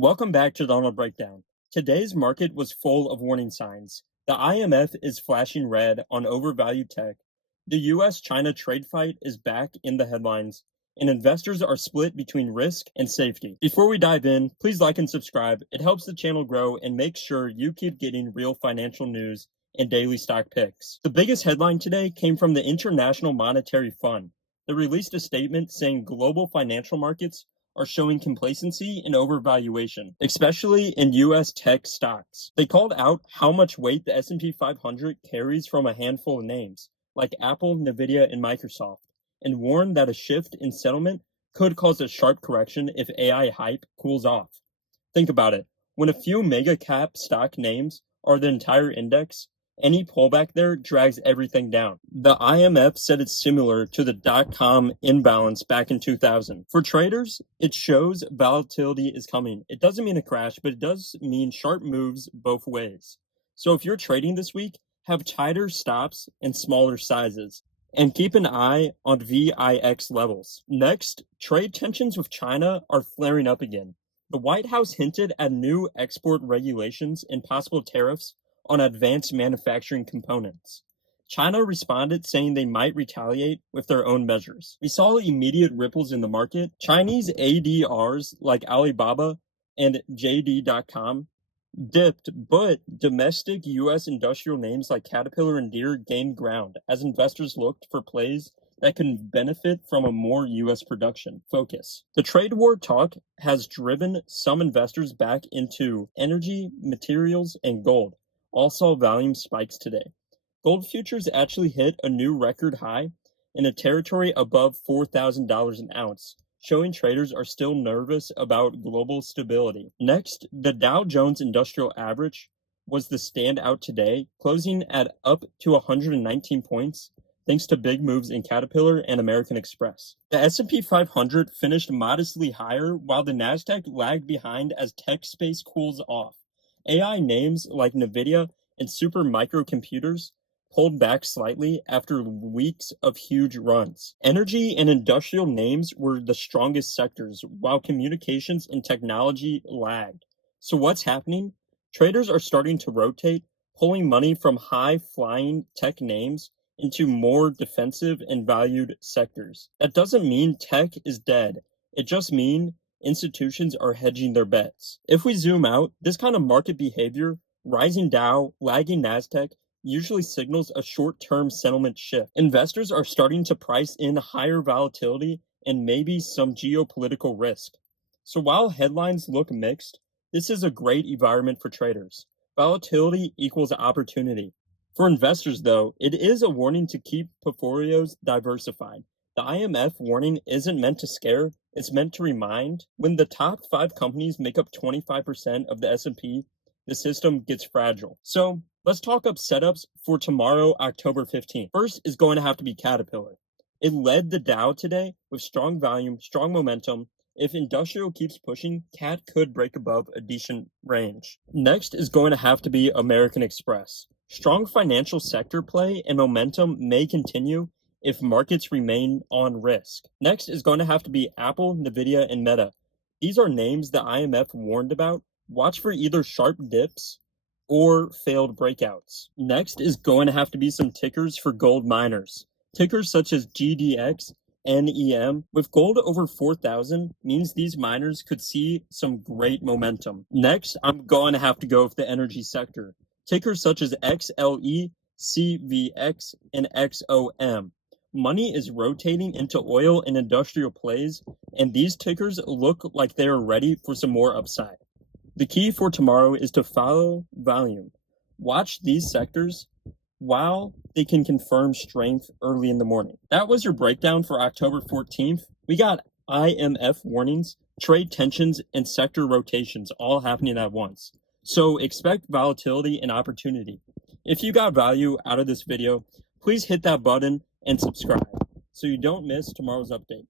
Welcome back to Donald Breakdown. Today's market was full of warning signs. The IMF is flashing red on overvalued tech. The US-China trade fight is back in the headlines, and investors are split between risk and safety. Before we dive in, please like and subscribe. It helps the channel grow and make sure you keep getting real financial news and daily stock picks. The biggest headline today came from the International Monetary Fund. They released a statement saying global financial markets are showing complacency and overvaluation, especially in U.S. tech stocks. They called out how much weight the S&P 500 carries from a handful of names, like Apple, NVDA, and Microsoft, and warned that a shift in sentiment could cause a sharp correction if AI hype cools off. Think about it. When a few mega cap stock names are the entire index, any pullback there drags everything down. The IMF said it's similar to the dot-com imbalance back in 2000. For traders, it shows volatility is coming. It doesn't mean a crash, but it does mean sharp moves both ways. So if you're trading this week, have tighter stops and smaller sizes. And keep an eye on VIX levels. Next, trade tensions with China are flaring up again. The White House hinted at new export regulations and possible tariffs on advanced manufacturing components. China responded saying they might retaliate with their own measures. We saw immediate ripples in the market. Chinese ADRs like Alibaba and JD.com dipped, but domestic U.S. industrial names like Caterpillar and Deere gained ground as investors looked for plays that can benefit from a more U.S. production focus. The trade war talk has driven some investors back into energy, materials, and gold. All saw volume spikes today. Gold futures actually hit a new record high in a territory above $4,000 an ounce, showing traders are still nervous about global stability. Next, the Dow Jones Industrial Average was the standout today, closing at up to 119 points, thanks to big moves in Caterpillar and American Express. The S&P 500 finished modestly higher, while the Nasdaq lagged behind as tech space cools off. AI names like NVIDIA and super microcomputers pulled back slightly after weeks of huge runs. Energy and industrial names were the strongest sectors, while communications and technology lagged. So what's happening? Traders are starting to rotate, pulling money from high-flying tech names into more defensive and valued sectors. That doesn't mean tech is dead. It just means institutions are hedging their bets. If we zoom out, this kind of market behavior, rising Dow, lagging Nasdaq, usually signals a short-term sentiment shift. Investors are starting to price in higher volatility and maybe some geopolitical risk. So while headlines look mixed, this is a great environment for traders. Volatility equals opportunity. For investors, though, it is a warning to keep portfolios diversified. The IMF warning isn't meant to scare, it's meant to remind. When the top 5 companies make up 25% of the S&P, the system gets fragile. So let's talk up setups for tomorrow, October 15th. First is going to have to be Caterpillar. It led the Dow today with strong volume, strong momentum. If industrial keeps pushing, CAT could break above a decent range. Next is going to have to be American Express. Strong financial sector play and momentum may continue if markets remain on risk. Next is going to have to be Apple, NVIDIA, and Meta. These are names the IMF warned about. Watch for either sharp dips or failed breakouts. Next is going to have to be some tickers for gold miners. Tickers such as GDX, NEM, with gold over 4,000 means these miners could see some great momentum. Next, I'm going to have to go with the energy sector. Tickers such as XLE, CVX, and XOM. Money is rotating into oil and industrial plays, and these tickers look like they are ready for some more upside. The key for tomorrow is to follow volume. Watch these sectors while they can confirm strength early in the morning. That was your breakdown for October 14th. We got IMF warnings, trade tensions, and sector rotations all happening at once. So expect volatility and opportunity. If you got value out of this video, please hit that button and subscribe so you don't miss tomorrow's update.